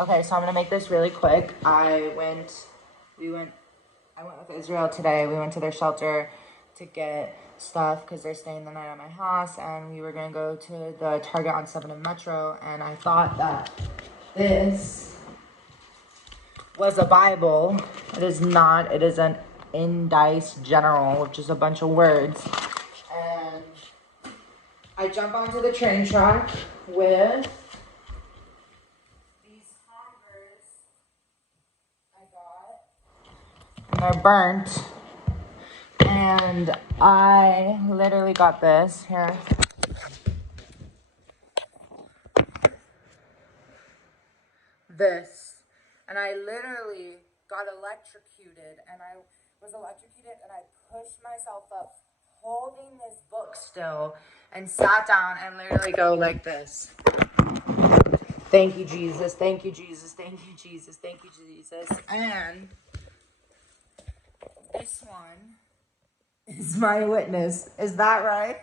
Okay, so I'm gonna make this really quick. I went with Israel today. We went to their shelter to get stuff because they're staying the night at my house, and we were gonna go to the Target on 7 and Metro, and I thought that this was a Bible. It is not. It is an Indice General, which is a bunch of words. And I jump onto the train track with these Converse I got, and they're burnt. And I literally got this here. This. And I literally got electrocuted, and I was electrocuted, and I pushed myself up holding this book still and sat down and literally go like this. Thank you, Jesus. Thank you, Jesus. Thank you, Jesus. Thank you, Jesus. And this one is my witness. Is that right?